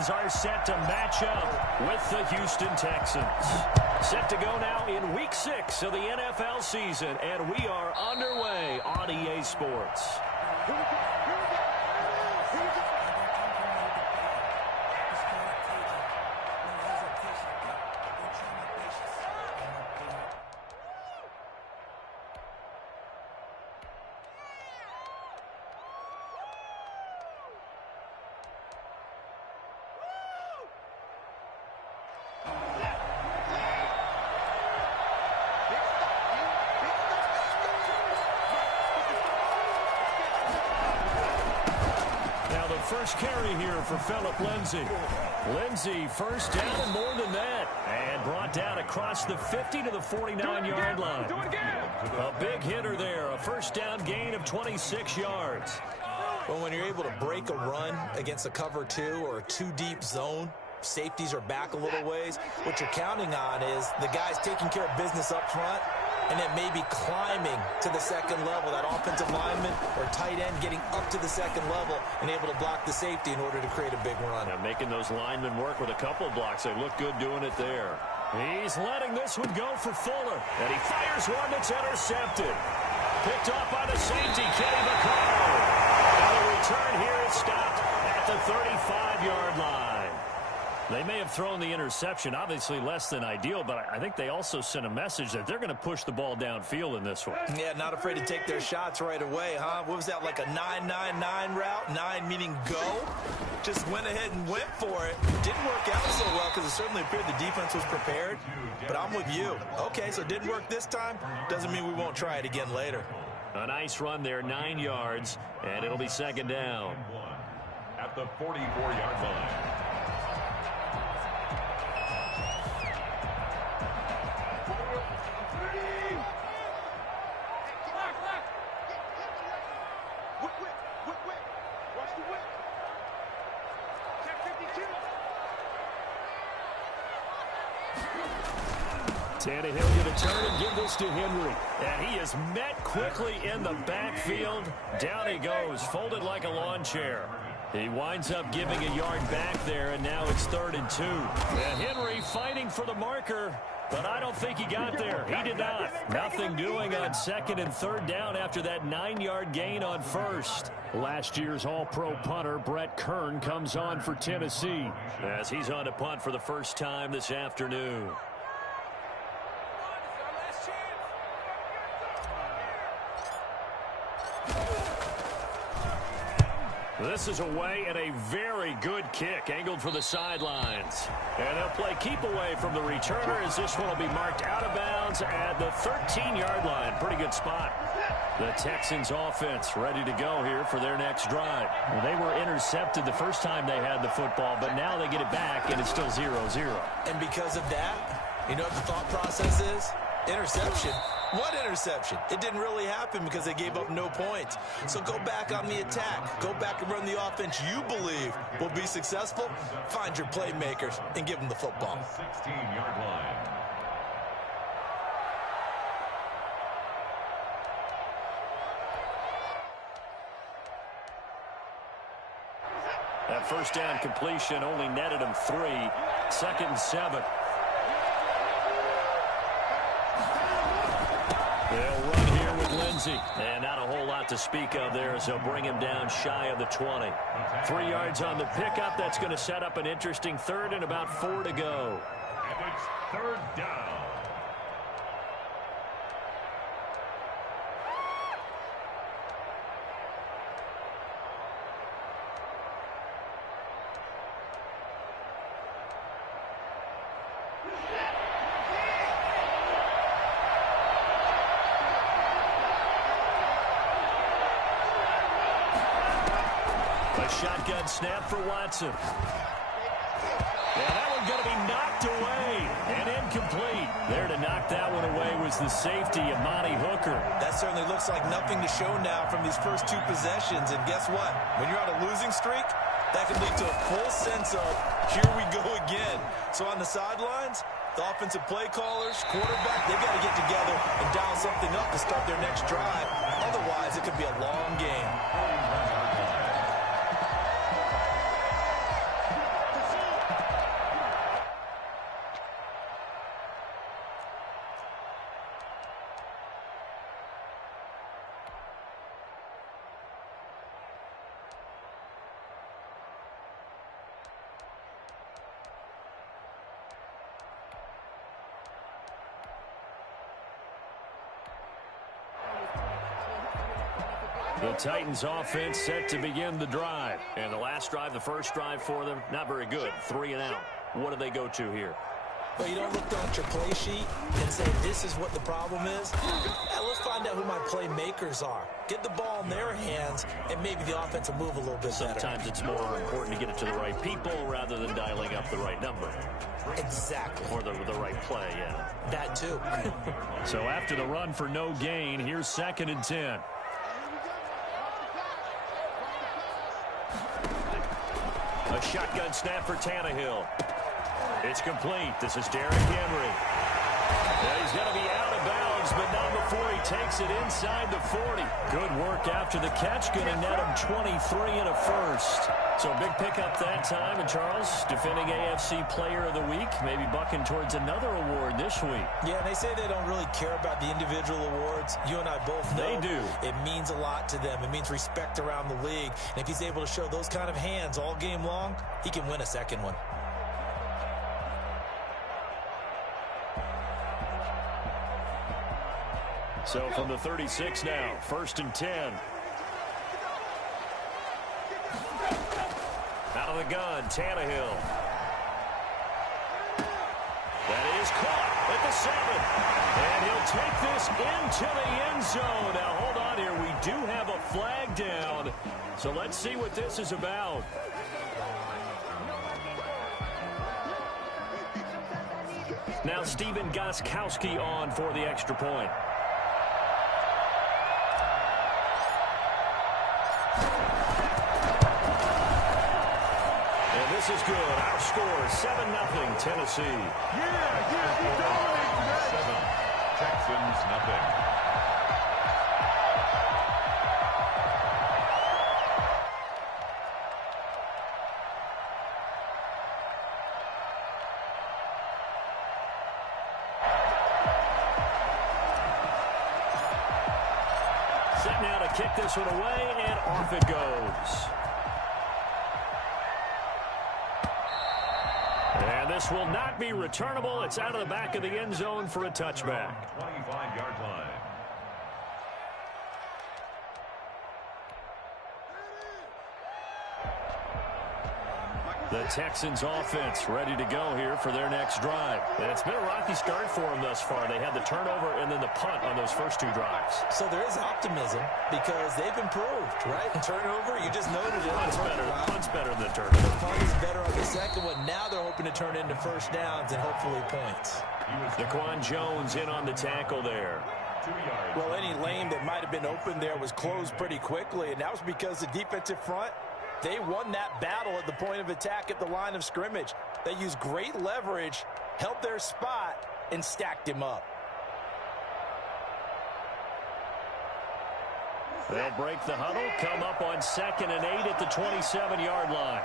Titans are set to match up with the Houston Texans. Set to go now in Week 6 of the NFL season, and we are underway on EA Sports. First carry here for Phillip Lindsay. Lindsay first down and more than that. And brought down across the 50 to the 49-yard line. A big hitter there. A first down gain of 26 yards. Well, when you're able to break a run against a cover 2 or a 2-deep zone, safeties are back a little ways. What you're counting on is the guys taking care of business up front and then maybe climbing to the second level, that offensive lineman or tight end getting up to the second level and able to block the safety in order to create a big run. Yeah, making those linemen work with a couple blocks. They look good doing it there. He's letting this one go for Fuller. And he fires one that's intercepted. Picked off by the safety, Kenny McCall. And the return here is stopped at the 35-yard line. They may have thrown the interception, obviously less than ideal, but I think they also sent a message that they're going to push the ball downfield in this one. Yeah, not afraid to take their shots right away, huh? What was that, like a 9-9-9 route? 9 meaning go? Just went ahead and went for it. Didn't work out so well because it certainly appeared the defense was prepared, but I'm with you. Okay, so it didn't work this time. Doesn't mean we won't try it again later. A nice run there, 9 yards, and it'll be second down. At the 44-yard line. Tannehill going to turn and give this to Henry. And he is met quickly in the backfield. Down he goes, folded like a lawn chair. He winds up giving a yard back there, and now it's 3rd and 2. And Henry fighting for the marker, but I don't think he got there. He did not. Nothing doing on 2nd and 3rd down after that 9-yard gain on 1st. Last year's All-Pro punter, Brett Kern, comes on for Tennessee as he's on to punt for the first time this afternoon. This is away and a very good kick, angled for the sidelines. And they'll play keep away from the returner as this one will be marked out of bounds at the 13-yard line. Pretty good spot. The Texans offense ready to go here for their next drive. Well, they were intercepted the first time they had the football, but now they get it back and it's still 0-0. And because of that, you know what the thought process is? Interception. What interception? It didn't really happen because they gave up no points. So go back on the attack. Go back and run the offense you believe will be successful. Find your playmakers and give them the football. 16-yard line. That first down completion only netted him 3. 2nd and 7. They'll run here with Lindsay. And not a whole lot to speak of there as they'll bring him down shy of the 20. 3 yards on the pickup. That's going to set up an interesting 3rd and about 4 to go. And it's 3rd down. Shotgun snap for Watson. Yeah, that one going to be knocked away and incomplete. There to knock that one away was the safety, Amani Hooker. That certainly looks like nothing to show now from these first 2 possessions. And guess what? When you're on a losing streak, that can lead to a full sense of, here we go again. So on the sidelines, the offensive play callers, quarterback, they've got to get together and dial something up to start their next drive. Otherwise, it could be a long game. The Titans offense set to begin the drive. And the last drive, the first drive for them, not very good. 3 and out. What do they go to here? Well, you don't look down at your play sheet and say, this is what the problem is. Now, let's find out who my playmakers are. Get the ball in their hands, and maybe the offense will move a little bit better. Sometimes it's more important to get it to the right people rather than dialing up the right number. Exactly. Or the right play, yeah. That too. So after the run for no gain, here's 2nd and 10. A shotgun snap for Tannehill. It's complete. This is Derrick Henry. And he's going to be out of bounds, but not before he takes it inside the 40. Good work after the catch. Going to net him 23 and a first. So big pickup that time. And Charles, defending AFC Player of the Week, maybe bucking towards another award this week. Yeah, and they say they don't really care about the individual awards. You and I both know they do. It means a lot to them. It means respect around the league. And if he's able to show those kind of hands all game long, he can win a second one. So from the 36 now, 1st and 10. Out of the gun, Tannehill. That is caught at the 7. And he'll take this into the end zone. Now, hold on here. We do have a flag down. So let's see what this is about. Now Stephen Gostkowski on for the extra point. This is good. Our score, 7-0 Tennessee. We dominate today. 7. Texans, nothing. Set now to kick this one away, and off it goes. And this will not be returnable. It's out of the back of the end zone for a touchback. 25-yard line. The Texans offense ready to go here for their next drive. And it's been a rocky start for them thus far. They had the turnover and then the punt on those first 2 drives. So there is optimism because they've improved, right? Turnover, you just noted it. Punt's better than the turnover. The punt is better on the second one. Now they're hoping to turn into first downs and hopefully points. Daquan Jones in on the tackle there. 2 yards. Well, any lane that might have been open there was closed pretty quickly, and that was because the defensive front, they won that battle at the point of attack at the line of scrimmage. They used great leverage, held their spot, and stacked him up. They'll break the huddle, come up on 2nd and 8 at the 27-yard line.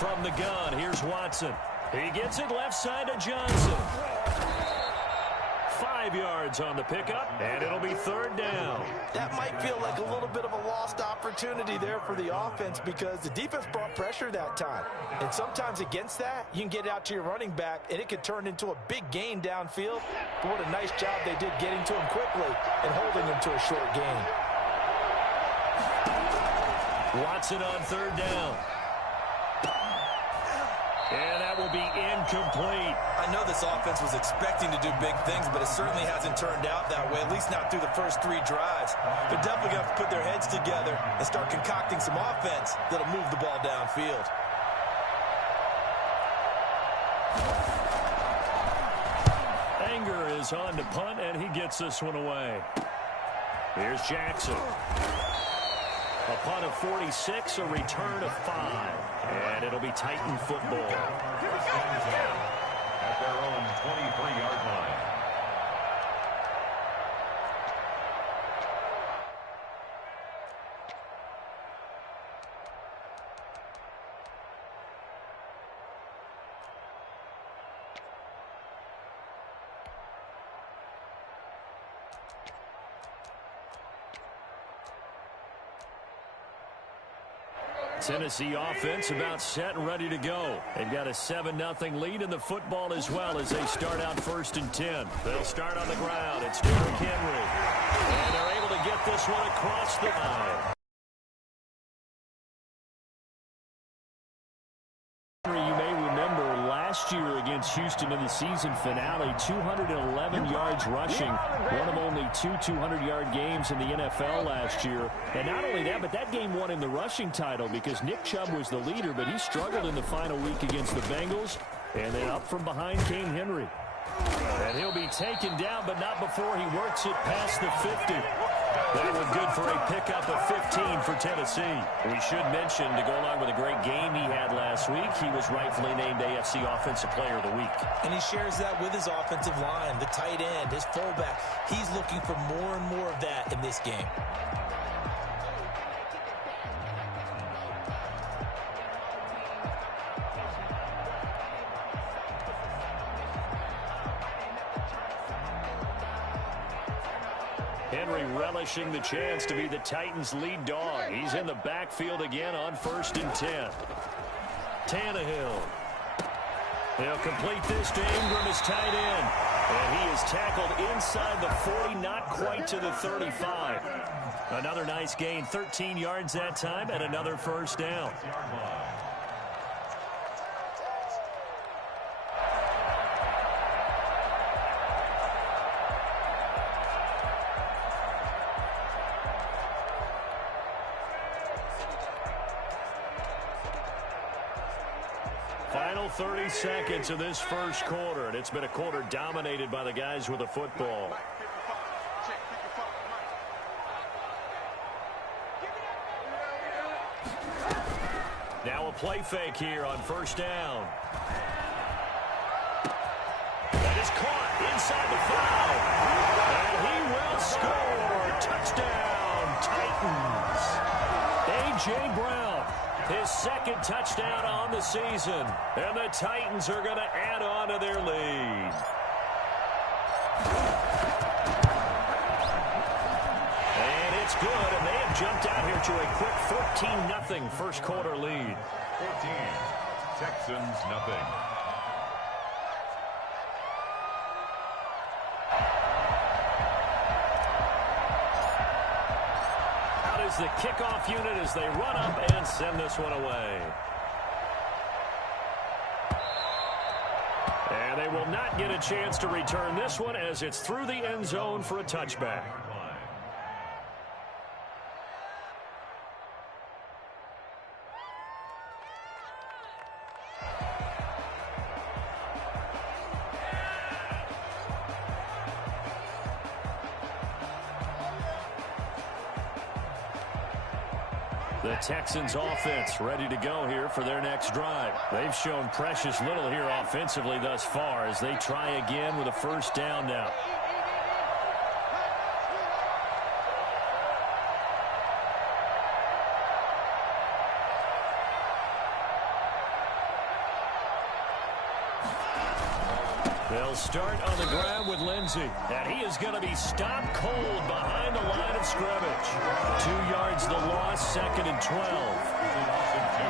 From the gun, here's Watson. He gets it left side to Johnson. 5 yards on the pickup, and it'll be 3rd down. That might feel like a little bit of a lost opportunity there for the offense because the defense brought pressure that time. And sometimes against that, you can get out to your running back, and it could turn into a big gain downfield. But what a nice job they did getting to him quickly and holding him to a short gain. Watson on 3rd down. And that will be incomplete. I know this offense was expecting to do big things, but it certainly hasn't turned out that way, at least not through the first 3 drives. They're definitely going to have to put their heads together and start concocting some offense that'll move the ball downfield. Anger is on to punt, and he gets this one away. Here's Jackson. A punt of 46, a return of 5. And it'll be Titan football. At their own 23-yard line. Tennessee offense about set and ready to go. They've got a 7-0 lead in the football as well as they start out 1st and 10. They'll start on the ground. It's Derrick Henry. And they're able to get this one across the line. You may remember last year against Houston in the season finale, 211 yards rushing, one of only two 200-yard games in the NFL last year. And not only that, but that game won him the rushing title because Nick Chubb was the leader, but he struggled in the final week against the Bengals. And then up from behind came Henry. And he'll be taken down, but not before he works it past the 50. That one good for a pickup of 15 for Tennessee. We should mention, to go along with a great game he had last week, he was rightfully named AFC Offensive Player of the Week. And he shares that with his offensive line, the tight end, his fullback. He's looking for more and more of that in this game. Henry relishing the chance to be the Titans' lead dog. He's in the backfield again on 1st and 10. Tannehill. He'll complete this to Ingram as tight end. And he is tackled inside the 40, not quite to the 35. Another nice gain, 13 yards that time, and another first down. Final 30 seconds of this first quarter, and it's been a quarter dominated by the guys with the football. Now a play fake here on 1st down. That is caught inside the 5. And he will score. Touchdown, Titans. A.J. Brown. His 2nd touchdown on the season. And the Titans are going to add on to their lead. And it's good, and they have jumped out here to a quick 14-0 first quarter lead. 14, Texans nothing. The kickoff unit as they run up and send this one away. And they will not get a chance to return this one as it's through the end zone for a touchback. The Texans offense ready to go here for their next drive. They've shown precious little here offensively thus far as they try again with a first down now. They'll start on the ground with Lindsey, and he is going to be stopped cold behind the line of scrimmage. 2 yards the loss, 2nd and 12. Loss and 2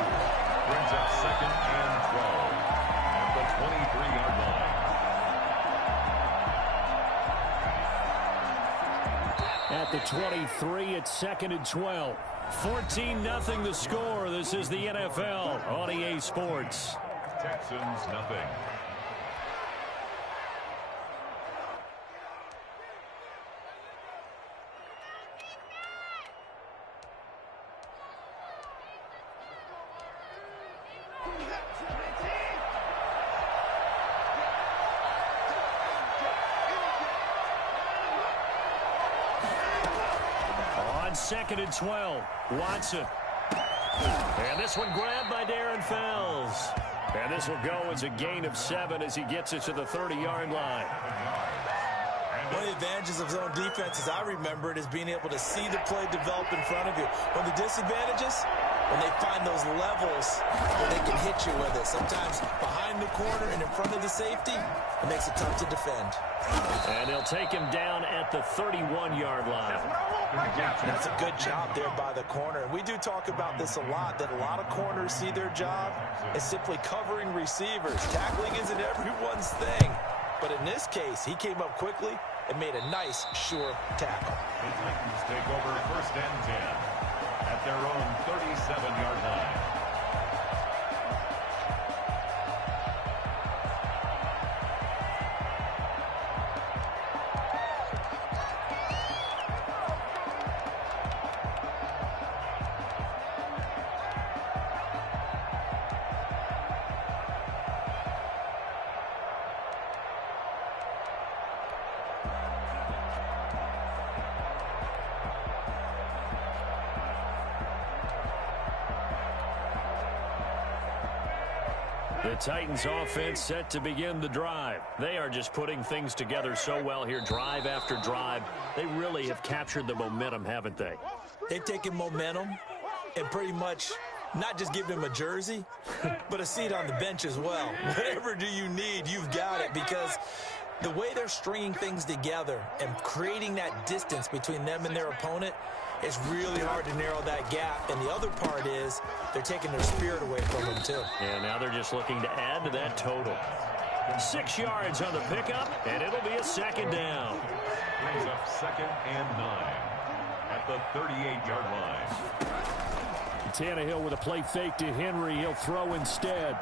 brings up 2nd and 12 at the 23-yard line. At the 23, it's 2nd and 12. 14-0 the score. This is the NFL on EA Sports. Texans nothing. On 2nd and 12, Watson. And this one grabbed by Darren Fells. And this will go as a gain of 7 as he gets it to the 30-yard line. One of the advantages of zone defense, as I remember it, is being able to see the play develop in front of you. One of the disadvantages, when they find those levels where they can hit you with it. Sometimes behind the corner and in front of the safety, it makes it tough to defend. And they'll take him down at the 31-yard line. That's a good job there by the corner. And we do talk about this a lot, that a lot of corners see their job as simply covering receivers. Tackling isn't everyone's thing. But in this case, he came up quickly and made a nice, sure tackle. The Titans take over 1st and 10 at their own 37-yard line. The Titans offense set to begin the drive. They are just putting things together so well here, drive after drive. They really have captured the momentum, haven't they? They've taken momentum and pretty much not just given him a jersey, but a seat on the bench as well. Whatever do you need, you've got it, because the way they're stringing things together and creating that distance between them and their opponent, it's really hard to narrow that gap. And the other part is they're taking their spirit away from them, too. And now they're just looking to add to that total. 6 yards on the pickup, and it'll be a 2nd down. Brings up 2nd and 9 at the 38-yard line. Tannehill with a play fake to Henry. He'll throw instead.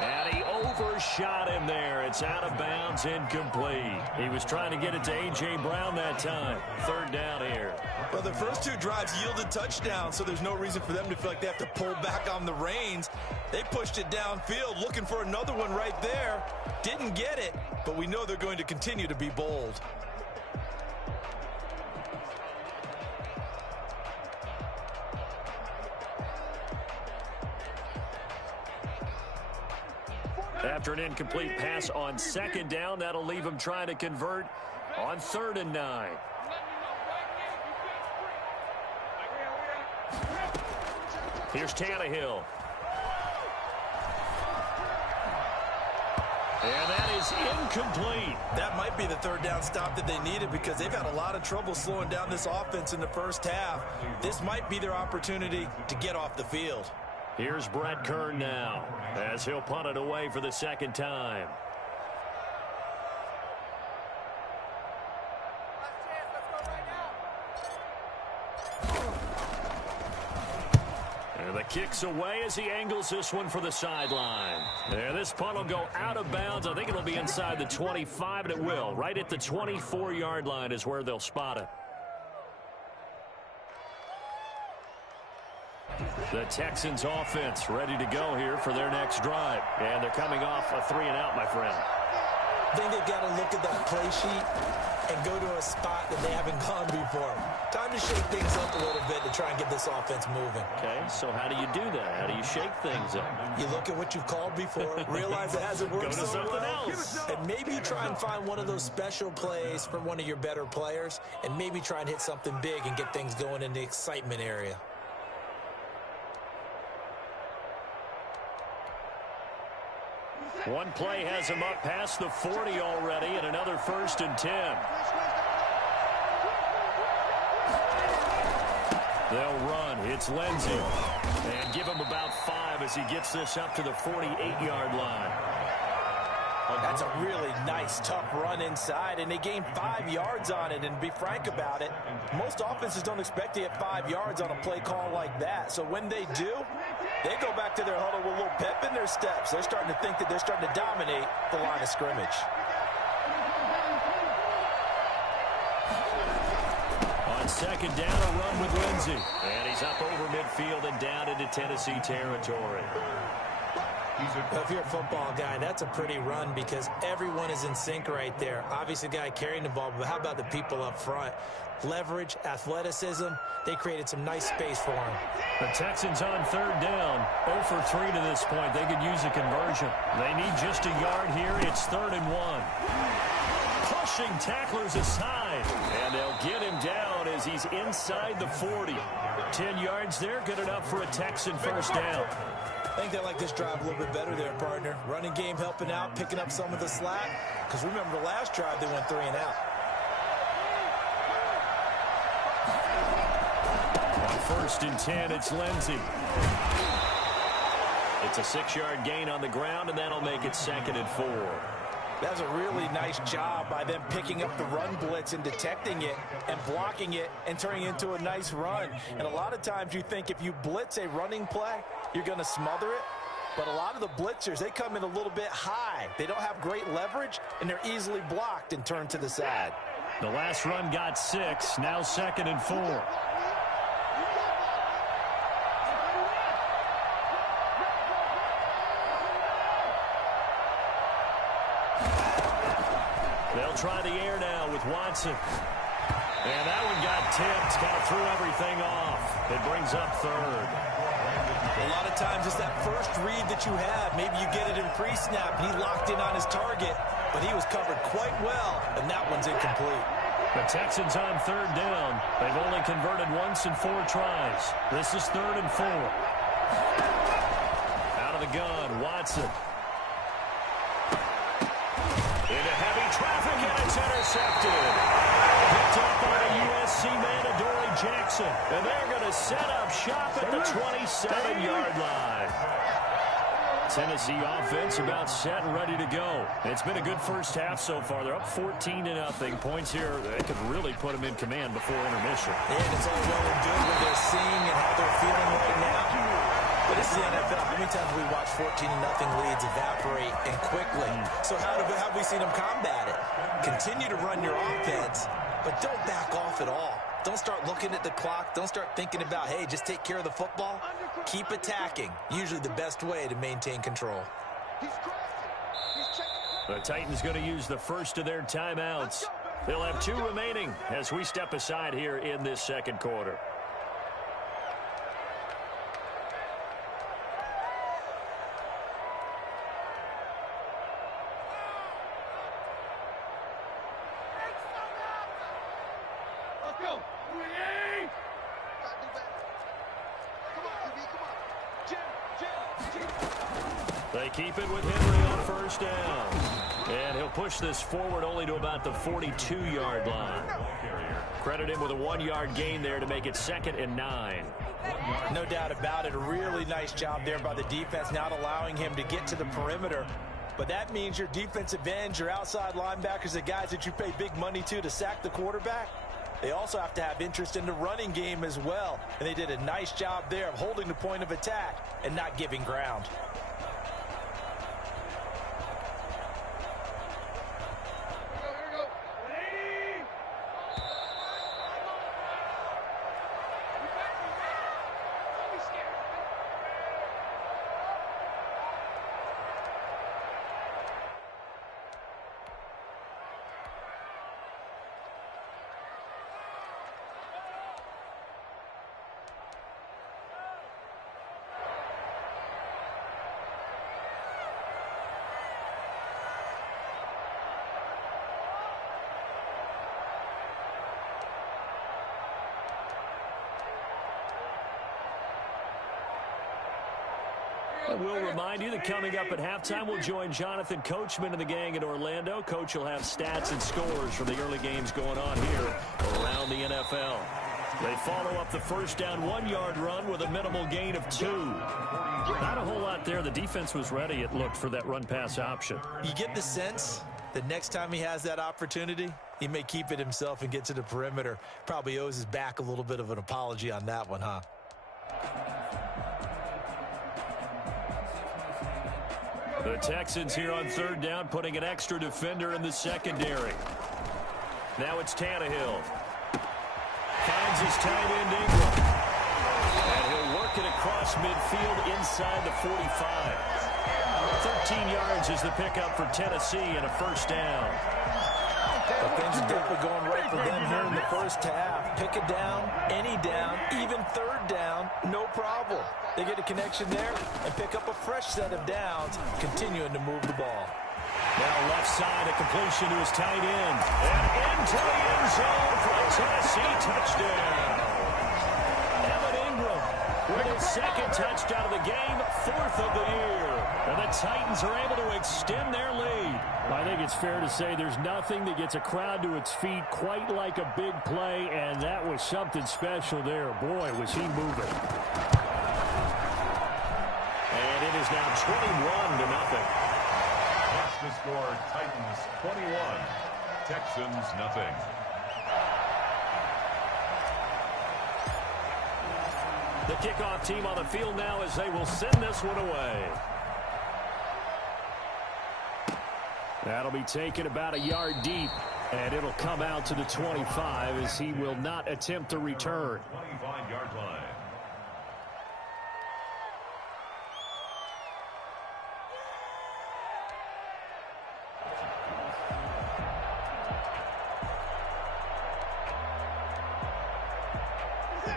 And he overshot him there. It's out of bounds, incomplete. He was trying to get it to A.J. Brown that time. 3rd down here. Well, the first 2 drives yielded touchdowns, so there's no reason for them to feel like they have to pull back on the reins. They pushed it downfield, looking for another one right there. Didn't get it, but we know they're going to continue to be bold. After an incomplete pass on 2nd down, that'll leave him trying to convert on 3rd and 9. Here's Tannehill. And that is incomplete. That might be the 3rd down stop that they needed, because they've had a lot of trouble slowing down this offense in the first half. This might be their opportunity to get off the field. Here's Brett Kern now, as he'll punt it away for the 2nd time. And the kick's away as he angles this one for the sideline. And this punt will go out of bounds. I think it'll be inside the 25, and it will. Right at the 24-yard line is where they'll spot it. The Texans offense ready to go here for their next drive. And they're coming off a 3-and-out, my friend. I think they've got to look at that play sheet and go to a spot that they haven't gone before. Time to shake things up a little bit to try and get this offense moving. Okay, so how do you do that? How do you shake things up? You look at what you've called before, realize it hasn't worked Go to so something well, else. and maybe you try and find one of those special plays from one of your better players, and maybe try and hit something big and get things going in the excitement area. One play has him up past the 40 already, and another 1st and 10. They'll run. It's Lindsey. And give him about 5 as he gets this up to the 48-yard line. That's a really nice, tough run inside, and they gained 5 yards on it. And to be frank about it, most offenses don't expect to get 5 yards on a play call like that. So when they do, they go back to their huddle with a little pep in their steps. They're starting to think that they're starting to dominate the line of scrimmage. On 2nd down, a run with Lindsey. And he's up over midfield and down into Tennessee territory. If you're a football guy, that's a pretty run because everyone is in sync right there. Obviously, the guy carrying the ball, but how about the people up front? Leverage, athleticism, they created some nice space for him. The Texans on 3rd down, 0 for 3 to this point. They could use a conversion. They need just a yard here. It's 3rd and 1. Brushing tacklers aside. And they'll get him down as he's inside the 40. 10 yards there, good enough for a Texan first down. I think they like this drive a little bit better there, partner. Running game helping out, picking up some of the slack. Because remember, the last drive, they went 3 and out. On 1st and 10, it's Lindsey. It's a 6-yard gain on the ground, and that'll make it 2nd and 4. That's a really nice job by them picking up the run blitz and detecting it and blocking it and turning it into a nice run. And a lot of times you think if you blitz a running play, you're going to smother it. But a lot of the blitzers, they come in a little bit high. They don't have great leverage, and they're easily blocked and turned to the side. The last run got 6, now 2nd and 4. They'll try the air now with Watson. And that one got tipped, kind of threw everything off. It brings up 3rd. A lot of times it's that first read that you have. Maybe you get it in pre-snap, and he locked in on his target, but he was covered quite well, and that one's incomplete. The Texans on 3rd down. They've only converted once in 4 tries. This is 3rd and 4. Out of the gun, Watson. Into heavy traffic, and it's intercepted. Picked up by a USC man, Adoree Jackson. And they're going to set up shop at the 27-yard line. Tennessee offense about set and ready to go. It's been a good first half so far. They're up 14-0. Points here, they could really put them in command before intermission. And it's all well and good what they're seeing and how they're feeling right now. But this is the NFL. How many times have we watched 14-0 leads evaporate and quickly? So how have we seen them combat it? Continue to run your offense, but don't back off at all. Don't start looking at the clock. Don't start thinking about, hey, just take care of the football. Keep attacking. Usually the best way to maintain control. The Titans going to use the first of their timeouts. They'll have 2 remaining as we step aside here in this 2nd quarter. They keep it with Henry on 1st down. And he'll push this forward only to about the 42-yard line. Credit him with a 1-yard gain there to make it 2nd and 9. No doubt about it. A really nice job there by the defense, not allowing him to get to the perimeter. But that means your defensive ends, your outside linebackers, the guys that you pay big money to sack the quarterback, they also have to have interest in the running game as well. And they did a nice job there of holding the point of attack and not giving ground. We'll remind you that coming up at halftime, we'll join Jonathan Coachman and the gang in Orlando. Coach will have stats and scores from the early games going on here around the NFL. They follow up the first down 1-yard run with a minimal gain of 2. Not a whole lot there. The defense was ready, it looked, for that run-pass option. You get the sense that next time he has that opportunity, he may keep it himself and get to the perimeter. Probably owes his back a little bit of an apology on that one, huh? The Texans here on 3rd down, putting an extra defender in the secondary. Now it's Tannehill. Finds his tight end Ingram. And he'll work it across midfield inside the 45. 13 yards is the pickup for Tennessee and a first down. But things are definitely going right for them here in the first half. Pick a down, any down, even 3rd down, no problem. They get a connection there and pick up a fresh set of downs, continuing to move the ball. Now left side, a completion to his tight end. And into the end zone for a Tennessee touchdown. Evan Ingram with his second touchdown of the game, 4th of the year. And the Titans are able to extend their lead. I think it's fair to say there's nothing that gets a crowd to its feet quite like a big play, and that was something special there. Boy, was he moving. And it is now 21-0. The score, Titans 21, Texans nothing. The kickoff team on the field now as they will send this one away. That'll be taken about a yard deep, and it'll come out to the 25 as he will not attempt to return. 25-yard line.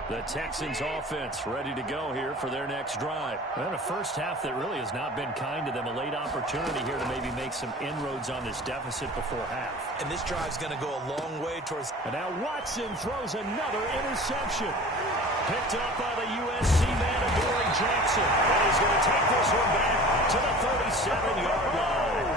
The Texans offense ready to go here for their next drive. And a first half that really has not been kind to them. A late opportunity here to maybe make some inroads on this deficit before half. And this drive's going to go a long way towards... And now Watson throws another interception. Picked up by the USC man, Adoree Jackson. And he's going to take this one back to the 37-yard line.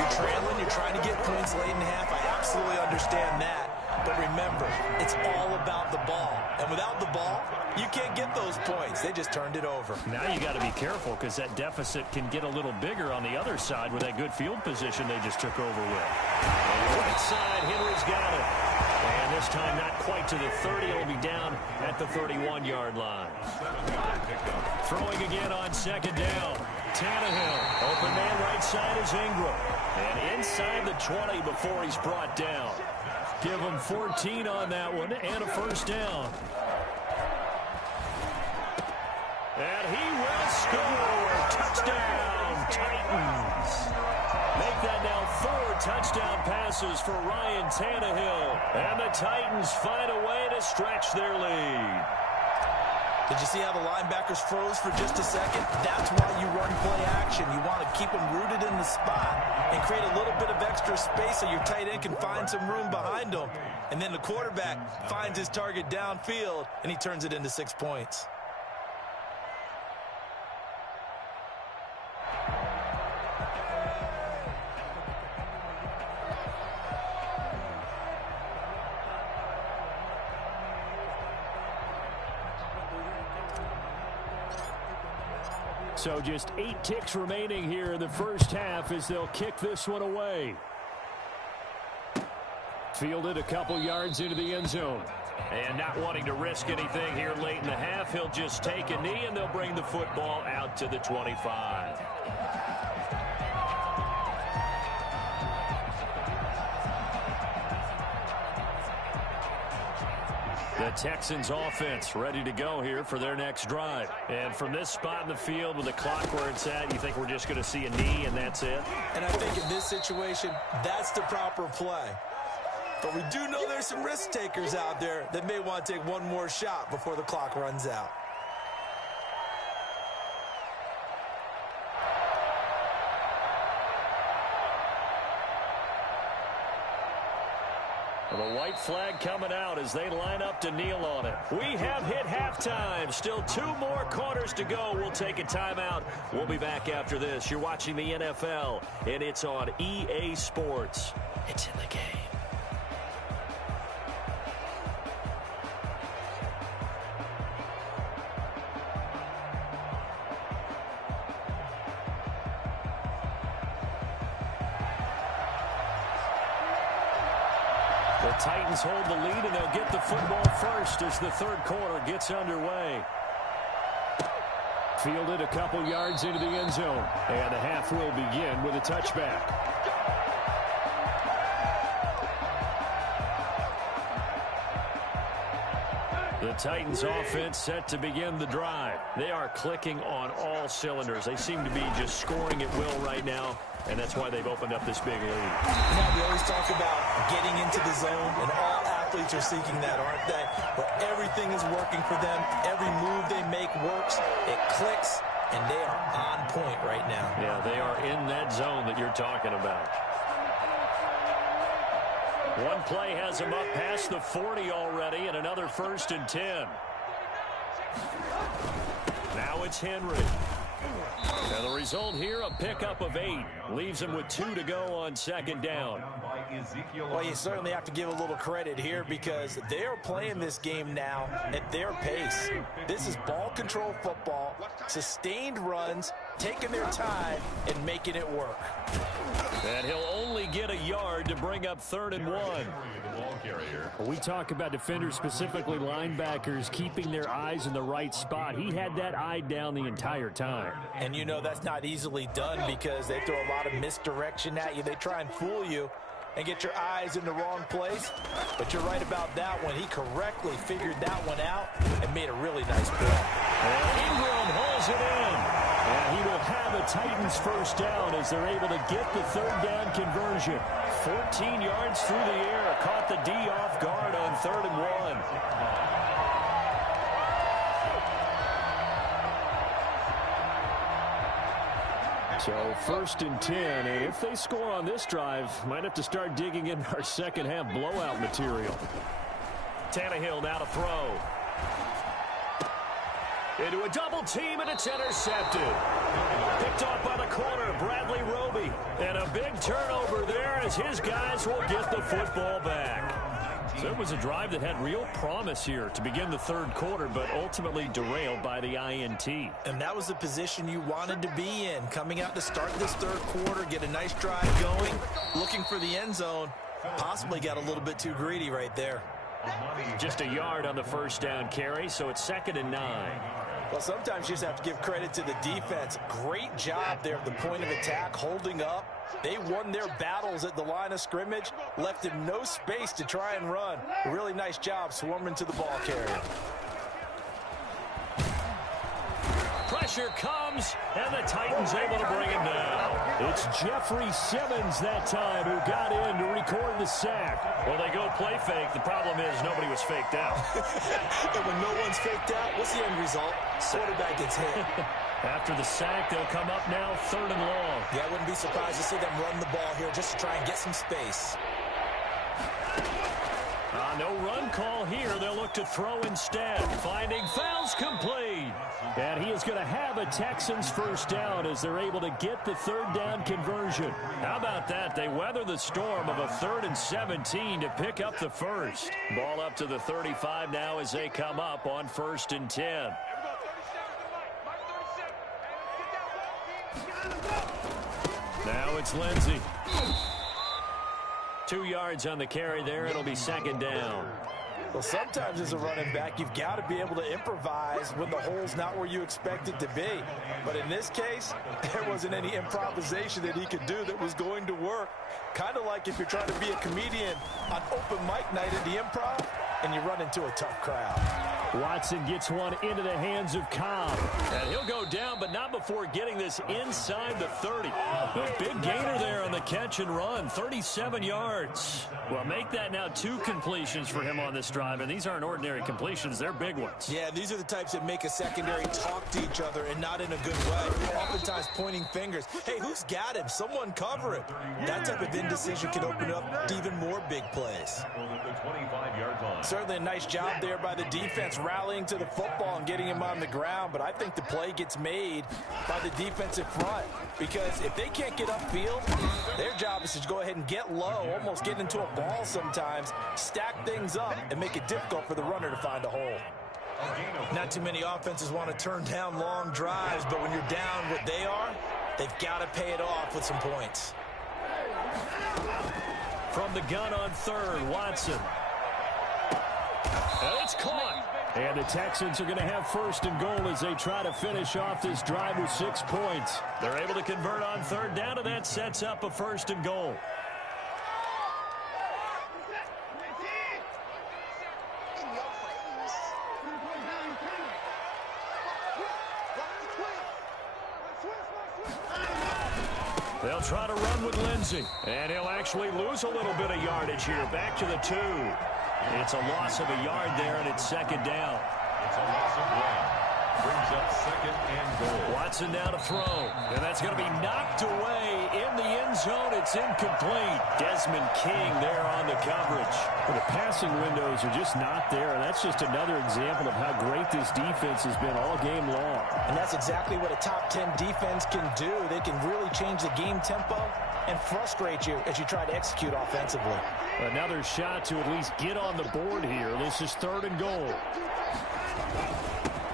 You're trailing, you're trying to get points late in half. I absolutely understand that. But remember, it's all about the ball. And without the ball, you can't get those points. They just turned it over. Now you got to be careful because that deficit can get a little bigger on the other side with that good field position they just took over with. Right side, Henry's got it. And this time not quite to the 30. It'll be down at the 31-yard line. Throwing again on second down. Tannehill. Open man right side is Ingram. And inside the 20 before he's brought down. Give him 14 on that one and a first down. And he will score. Touchdown, Titans. Make that now 4 touchdown passes for Ryan Tannehill. And the Titans find a way to stretch their lead. Did you see how the linebackers froze for just a second? That's why you run play action. You want to keep them rooted in the spot and create a little bit of extra space so your tight end can find some room behind them. And then the quarterback finds his target downfield, and he turns it into 6 points. So just 8 ticks remaining here in the first half as they'll kick this one away. Fielded a couple yards into the end zone. And not wanting to risk anything here late in the half, he'll just take a knee and they'll bring the football out to the 25. The Texans offense ready to go here for their next drive. And from this spot in the field with the clock where it's at, you think we're just going to see a knee and that's it? And I think in this situation, that's the proper play. But we do know there's some risk takers out there that may want to take one more shot before the clock runs out. The white flag coming out as they line up to kneel on it. We have hit halftime. Still 2 more quarters to go. We'll take a timeout. We'll be back after this. You're watching the NFL, and it's on EA Sports. It's in the game. The Titans hold the lead, and they'll get the football first as the third quarter gets underway. Fielded a couple yards into the end zone, and the half will begin with a touchback. The Titans offense set to begin the drive. They are clicking on all cylinders. They seem to be just scoring at will right now, and that's why they've opened up this big lead. Now, we always talk about getting into the zone, and all athletes are seeking that, aren't they? Where everything is working for them. Every move they make works. It clicks. and they are on point right now. Yeah, they are in that zone that you're talking about. One play has them up past the 40 already, and another 1st and 10. Now it's Henry. And the result here, a pickup of 8. Leaves him with 2 to go on 2nd down. Well, you certainly have to give a little credit here because they are playing this game now at their pace. This is ball control football, sustained runs, taking their time, and making it work. And he'll only get a yard to bring up 3rd and 1. We talk about defenders, specifically linebackers, keeping their eyes in the right spot. He had that eye down the entire time. And you know that's not easily done because they throw a lot of misdirection at you. They try and fool you and get your eyes in the wrong place. But you're right about that one. He correctly figured that one out and made a really nice play. And Ingram hauls it in. And he will have a Titans 1st down as they're able to get the 3rd down conversion. 14 yards through the air. Caught the D off guard on 3rd and 1. So 1st and 10, and if they score on this drive, might have to start digging in our second half blowout material. Tannehill now to throw. Into a double team, and it's intercepted. Picked off by the corner, Bradley Roby. And a big turnover there as his guys will get the football back. So it was a drive that had real promise here to begin the 3rd quarter, but ultimately derailed by the INT. And that was the position you wanted to be in. Coming out to start this 3rd quarter, get a nice drive going, looking for the end zone. Possibly got a little bit too greedy right there. Just a yard on the 1st down carry, so it's 2nd and 9. Well, sometimes you just have to give credit to the defense. Great job there at the point of attack, holding up. They won their battles at the line of scrimmage, left him no space to try and run. A really nice job swarming to the ball carrier. Pressure comes, and the Titans able to bring him down. It's Jeffrey Simmons that time who got in to record the sack. Well, they go play fake. The problem is nobody was faked out. And when no one's faked out, what's the end result? Quarterback gets hit. After the sack, they'll come up now 3rd and long. Yeah, I wouldn't be surprised to see them run the ball here just to try and get some space. No run call here. They'll look to throw instead. Finding fouls complete. And he is going to have a Texans 1st down as they're able to get the 3rd down conversion. How about that? They weather the storm of a 3rd and 17 to pick up the 1st. Ball up to the 35 now as they come up on 1st and 10. Now it's Lindsey. 2 yards on the carry there. It'll be 2nd down. Well, sometimes as a running back, you've got to be able to improvise when the hole's not where you expect it to be. But in this case, there wasn't any improvisation that he could do that was going to work. Kind of like if you're trying to be a comedian on open mic night at the Improv and you run into a tough crowd. Watson gets one into the hands of Cobb. And he'll go down, but not before getting this inside the 30. A big gainer there on the catch and run, 37 yards. Well, make that now 2 completions for him on this drive, and these aren't ordinary completions. They're big ones. Yeah, these are the types that make a secondary talk to each other and not in a good way. Oftentimes pointing fingers. Hey, who's got him? Someone cover him. That type of indecision can open up to even more big plays. Certainly a nice job there by the defense rallying to the football and getting him on the ground, but I think the play gets made by the defensive front because if they can't get upfield, their job is to go ahead and get low, almost get into a ball sometimes, stack things up, and make it difficult for the runner to find a hole. Not too many offenses want to turn down long drives, but when you're down what they are, they've got to pay it off with some points. From the gun on 3rd, Watson. And it's caught. And the Texans are going to have 1st and goal as they try to finish off this drive with 6 points. They're able to convert on 3rd down, and that sets up a 1st and goal. They'll try to run with Lindsey. And he'll actually lose a little bit of yardage here. Back to the 2. It's a loss of a yard there, and it's 2nd down. It's a loss of 1. Brings up 2nd and goal. Watson now to throw. And that's going to be knocked away in the end zone. It's incomplete. Desmond King there on the coverage. Well, the passing windows are just not there. And that's just another example of how great this defense has been all game long. And that's exactly what a top 10 defense can do. They can really change the game tempo and frustrate you as you try to execute offensively. Another shot to at least get on the board here. This is 3rd and goal.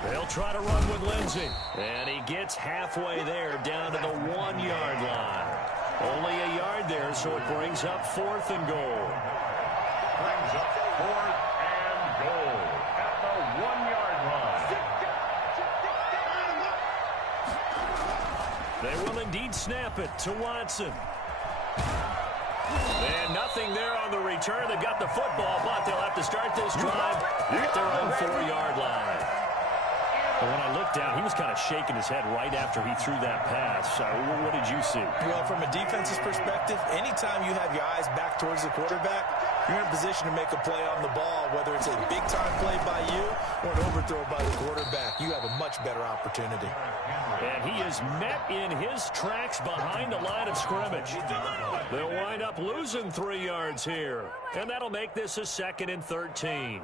They'll try to run with Lindsey. And he gets halfway there down to the 1-yard line. Only a yard there, so it brings up 4th and goal. Brings up 4th and goal at the 1-yard line. They will indeed snap it to Watson. And nothing there on the return. They've got the football, but they'll have to start this drive at their own 4-yard line. But when I looked down, he was kind of shaking his head right after he threw that pass. What did you see? Well, from a defense's perspective, anytime you have your eyes back towards the quarterback, you're in a position to make a play on the ball, whether it's a big-time play by you or an overthrow by the quarterback. You have a much better opportunity. And he is met in his tracks behind the line of scrimmage. They'll wind up losing 3 yards here. And that'll make this a 2nd and 13.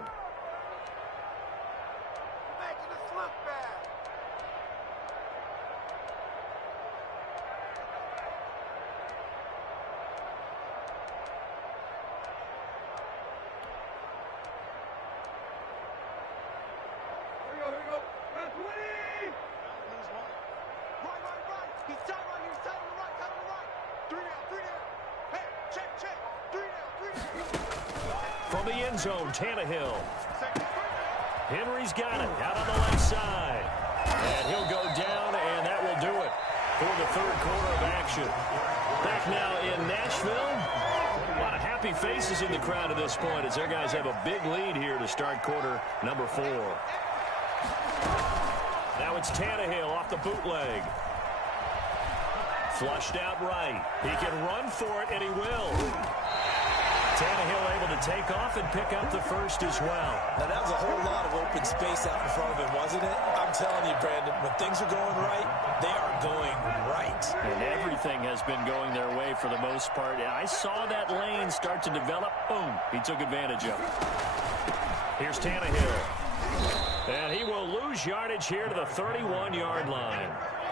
From the end zone, Tannehill. Henry's got it out on the left side. And he'll go down, and that will do it for the 3rd quarter of action. Back now in Nashville. A lot of happy faces in the crowd at this point as their guys have a big lead here to start quarter number 4. Now it's Tannehill off the bootleg. Flushed out right. He can run for it, and he will. Tannehill able to take off and pick up the first as well. Now, that was a whole lot of open space out in front of him, wasn't it? I'm telling you, Brandon, when things are going right, they are going right. And everything has been going their way for the most part. I saw that lane start to develop. Boom. He took advantage of it. Here's Tannehill. And he will lose yardage here to the 31-yard line.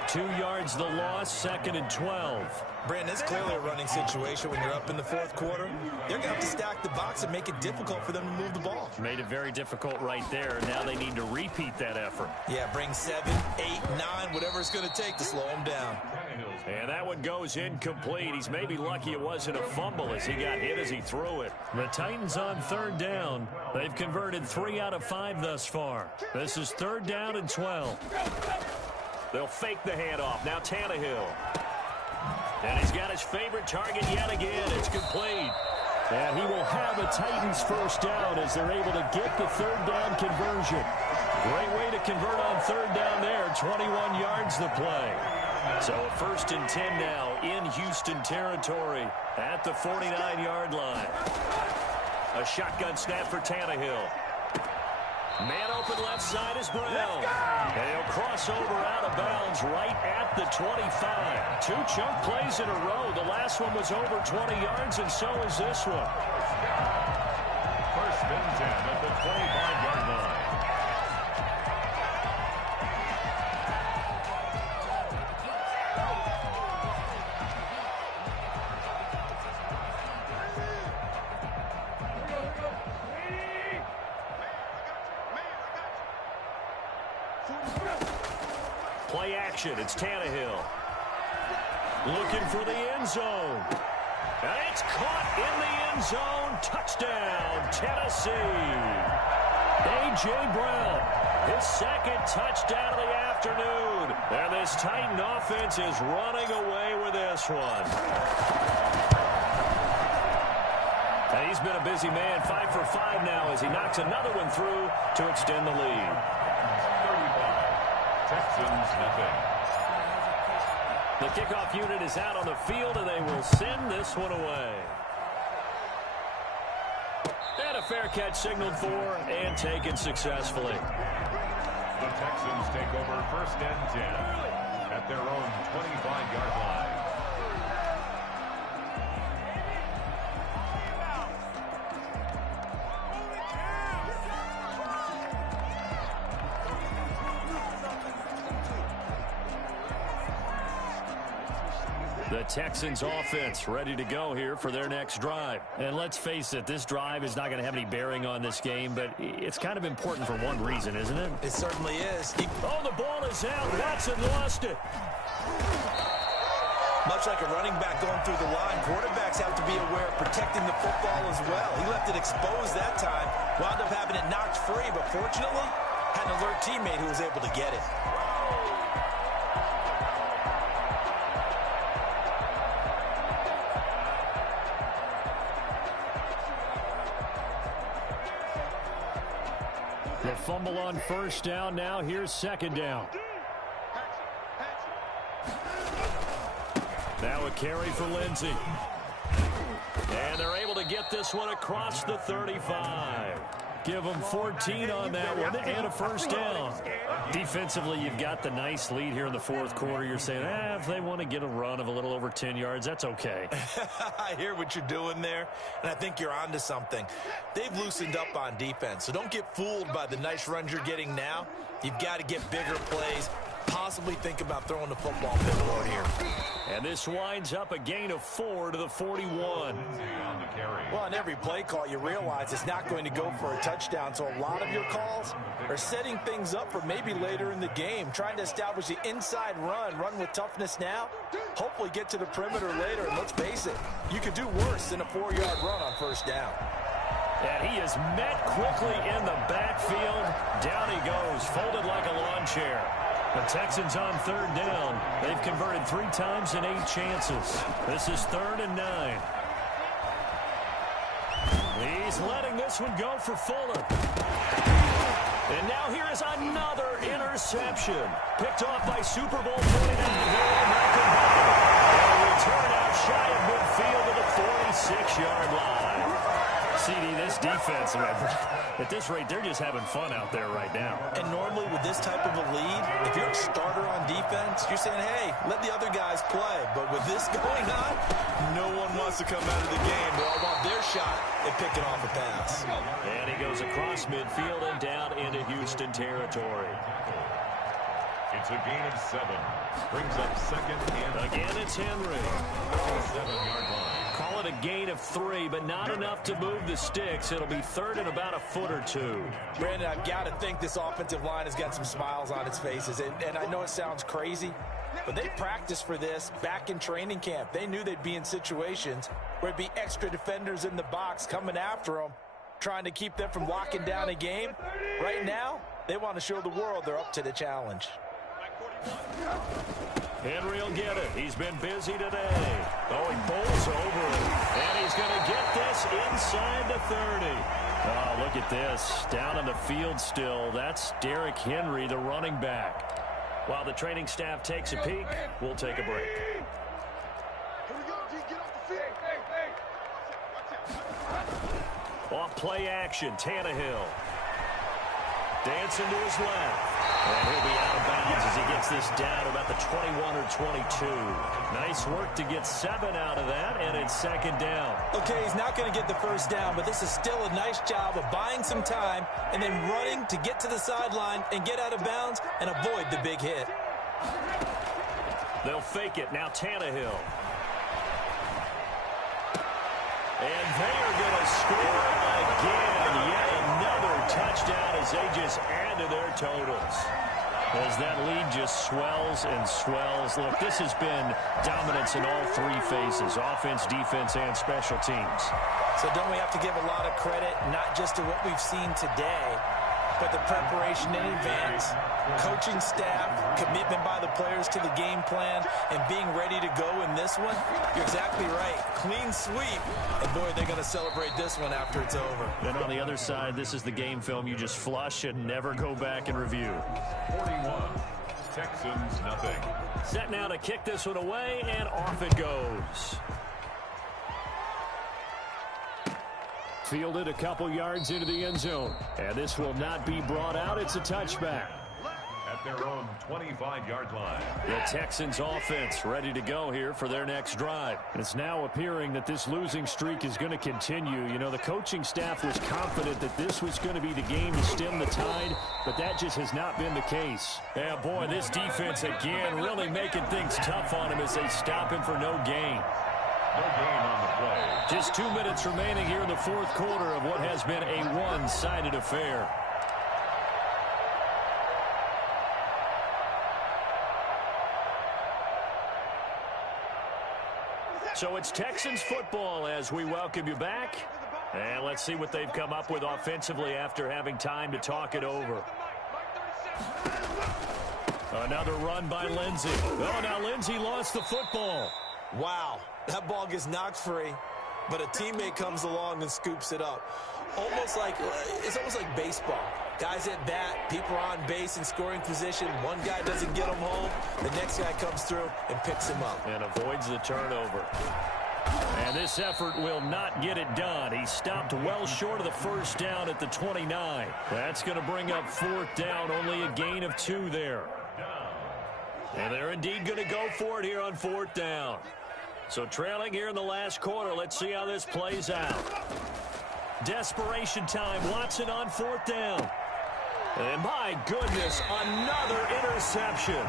2 yards the loss, 2nd and 12. Brandon, it's clearly a running situation when you're up in the 4th quarter. They're going to have to stack the box and make it difficult for them to move the ball. Made it very difficult right there. Now they need to repeat that effort. Yeah, bring 7, 8, 9, whatever it's going to take to slow them down. And that one goes incomplete. He's maybe lucky it wasn't a fumble as he got hit as he threw it. The Titans on 3rd down. They've converted 3 out of 5 thus far. This is 3rd down and 12. They'll fake the handoff. Now Tannehill. And he's got his favorite target yet again. It's complete. And he will have a Titans first down as they're able to get the 3rd down conversion. Great way to convert on 3rd down there. 21 yards the play. So a 1st and 10 now in Houston territory at the 49-yard line. A shotgun snap for Tannehill. Man open left side is Brown. And he'll cross over out of bounds right at the 25. 2 chunk plays in a row. The last one was over 20 yards, and so is this one. 1st and 10 at the 25-yard line. Play action. It's Tannehill. Looking for the end zone. And it's caught in the end zone. Touchdown, Tennessee. A.J. Brown, his 2nd touchdown of the afternoon. And this Titan offense is running away with this one. And he's been a busy man, 5 for 5 now as he knocks another one through to extend the lead. 35. Texans nothing. The kickoff unit is out on the field, and they will send this one away. And a fair catch signaled for and taken successfully. The Texans take over first and 10 at their own 25-yard line. The Texans offense ready to go here for their next drive. And let's face it, this drive is not going to have any bearing on this game, but it's kind of important for one reason, isn't it? It certainly is. Oh, the ball is out. Watson lost it. Much like a running back going through the line, quarterbacks have to be aware of protecting the football as well. He left it exposed that time, wound up having it knocked free, but fortunately, had an alert teammate who was able to get it. The fumble on first down. Now here's second down. Now a carry for Lindsey. And they're able to get this one across the 35. Give them 14 on that one and a first down. Defensively, you've got the nice lead here in the fourth quarter. You're saying, if they want to get a run of a little over 10 yards, that's okay. I hear what you're doing there, and I think you're onto something. They've loosened up on defense, so don't get fooled by the nice runs you're getting now. You've got to get bigger plays, possibly think about throwing the football payload here. And this winds up a gain of 4 to the 41. Well, on every play call, you realize it's not going to go for a touchdown, so a lot of your calls are setting things up for maybe later in the game, trying to establish the inside run with toughness now, hopefully get to the perimeter later, and let's face it, you could do worse than a 4-yard run on first down. And he is met quickly in the backfield. Down he goes, folded like a lawn chair. The Texans on third down. They've converted 3 times in 8 chances. This is 3rd and 9. He's letting this one go for Fuller. And now here is another interception. Picked off by Super Bowl 49 hero Malcolm Butler. And a return out shy of midfield to the 46-yard line. CD, this defense, at this rate, they're just having fun out there right now. And normally with this type of a lead, if you're a starter on defense, you're saying, hey, let the other guys play. But with this going on, no one wants to come out of the game. They all want their shot at picking off a pass. And he goes across midfield and down into Houston territory. It's a gain of 7. Brings up second and again, it's Henry. 7-yard line. Call it a gain of 3, but not enough to move the sticks. It'll be 3rd and about a foot or 2. Brandon, I've got to think this offensive line has got some smiles on its faces. And I know it sounds crazy, but they practiced for this back in training camp. They knew they'd be in situations where it'd be extra defenders in the box coming after them, trying to keep them from locking down a game. Right now, they want to show the world they're up to the challenge. Henry will get it. He's been busy today. Oh, he bowls over it. And he's going to get this inside the 30. Oh, look at this. Down in the field still. That's Derrick Henry, the running back. While the training staff takes a peek, we'll take a break. Off play action, Tannehill. Dancing to his left. And he'll be out of bounds as he gets this down to about the 21 or 22. Nice work to get 7 out of that, and it's second down. Okay, he's not going to get the first down, but this is still a nice job of buying some time and then running to get to the sideline and get out of bounds and avoid the big hit. They'll fake it. Now Tannehill. And they are going to score again. Yet another touchdown as they just add to their totals. As that lead just swells and swells. Look, this has been dominance in all 3 phases, offense, defense, and special teams. So don't we have to give a lot of credit, not just to what we've seen today, but the preparation in advance, coaching staff, commitment by the players to the game plan, and being ready to go in this one? You're exactly right. Clean sweep. And, boy, they're going to celebrate this one after it's over. And on the other side, this is the game film you just flush and never go back and review. 41. Texans, nothing. Set now to kick this one away, and off it goes. Fielded a couple yards into the end zone. And this will not be brought out. It's a touchback. at their own 25-yard line. The Texans offense ready to go here for their next drive. It's now appearing that this losing streak is going to continue. You know, the coaching staff was confident that this was going to be the game to stem the tide, but that just has not been the case. Yeah, boy, this defense again really making things tough on him as they stop him for no gain. No gain on the play. Just 2 minutes remaining here in the fourth quarter of what has been a one-sided affair. So it's Texans football as we welcome you back. And let's see what they've come up with offensively after having time to talk it over. Another run by Lindsey. Oh, now Lindsey lost the football. Wow, that ball gets knocked free, but a teammate comes along and scoops it up. It's almost like baseball. Guys at bat, people are on base in scoring position. One guy doesn't get him home. The next guy comes through and picks him up. And avoids the turnover. And this effort will not get it done. He stopped well short of the first down at the 29. That's going to bring up fourth down. Only a gain of 2 there. And they're indeed going to go for it here on fourth down. So trailing here in the last quarter. Let's see how this plays out. Desperation time. Watson on fourth down. And my goodness, another interception.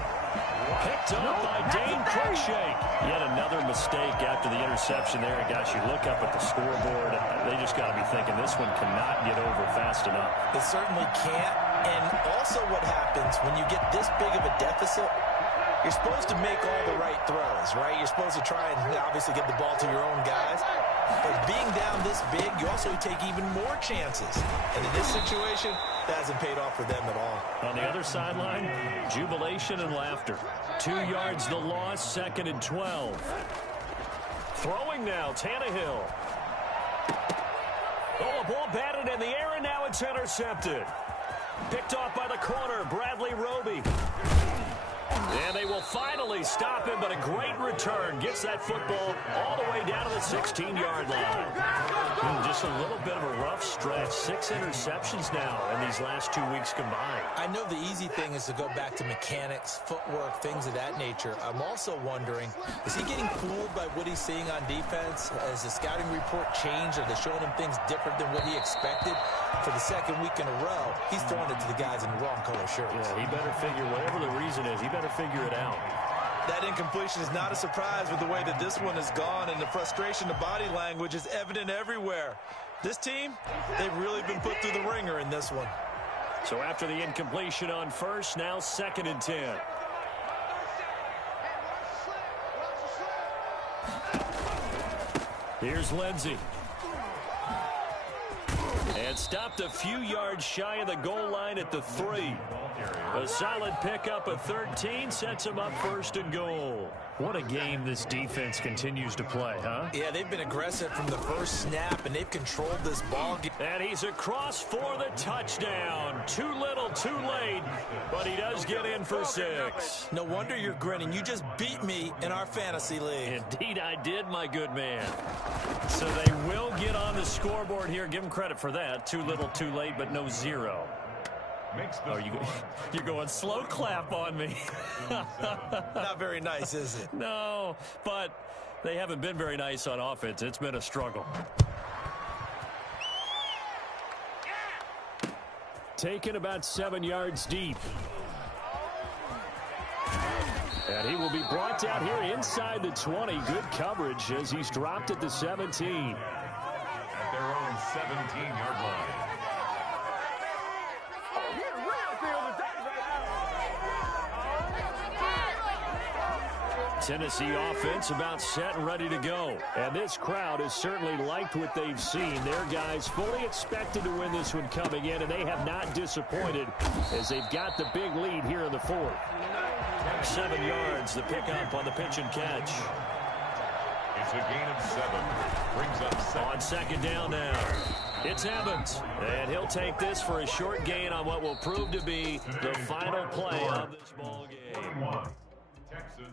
Picked up by Dane Cruikshank. Yet another mistake after the interception there. And gosh, you look up at the scoreboard, they just got to be thinking this one cannot get over fast enough. It certainly can't. And also what happens when you get this big of a deficit, you're supposed to make all the right throws, right? You're supposed to try and obviously get the ball to your own guys. But being down this big, you also take even more chances. And in this situation, that hasn't paid off for them at all. On the other sideline, jubilation and laughter. 2 yards the loss, 2nd and 12. Throwing now, Tannehill. Oh, a ball batted in the air, and now it's intercepted. Picked off by the corner, Bradley Roby. And they will finally stop him, but a great return. Gets that football all the way down to the 16-yard line. Just a little bit of a rough stretch. 6 interceptions now in these last 2 weeks combined. I know the easy thing is to go back to mechanics, footwork, things of that nature. I'm also wondering, is he getting fooled by what he's seeing on defense? Has the scouting report changed? Are they showing him things different than what he expected? For the second week in a row, he's throwing it to the guys in the wrong color shirts. Yeah, he better figure, whatever the reason is, he better figure it out. That incompletion is not a surprise with the way that this one has gone, and the frustration, the body language is evident everywhere. This team, they've really been put through the ringer in this one. So after the incompletion on first, now 2nd and 10. Here's Lindsey. And stopped a few yards shy of the goal line at the 3. A solid pickup of 13 sets him up 1st and goal. What a game this defense continues to play, huh? Yeah, they've been aggressive from the first snap, and they've controlled this ball game. And he's across for the touchdown. Too little, too late, but he does get in for 6. No wonder you're grinning. You just beat me in our fantasy league. Indeed, I did, my good man. So they will get on the scoreboard here. Give them credit for that. Too little, too late, but no 0. Oh, you're going slow clap on me. Not very nice, is it? No, but they haven't been very nice on offense. It's been a struggle. Taken about 7 yards deep. And he will be brought down here inside the 20. Good coverage as he's dropped at the 17. At their own 17-yard line. Tennessee offense about set and ready to go. And this crowd has certainly liked what they've seen. Their guys fully expected to win this one coming in, and they have not disappointed as they've got the big lead here in the 4th. 7 yards, the pickup on the pitch and catch. It's a gain of 7. Brings up 7. On 2nd down now. It's Evans, and he'll take this for a short gain on what will prove to be the final play of this ball game.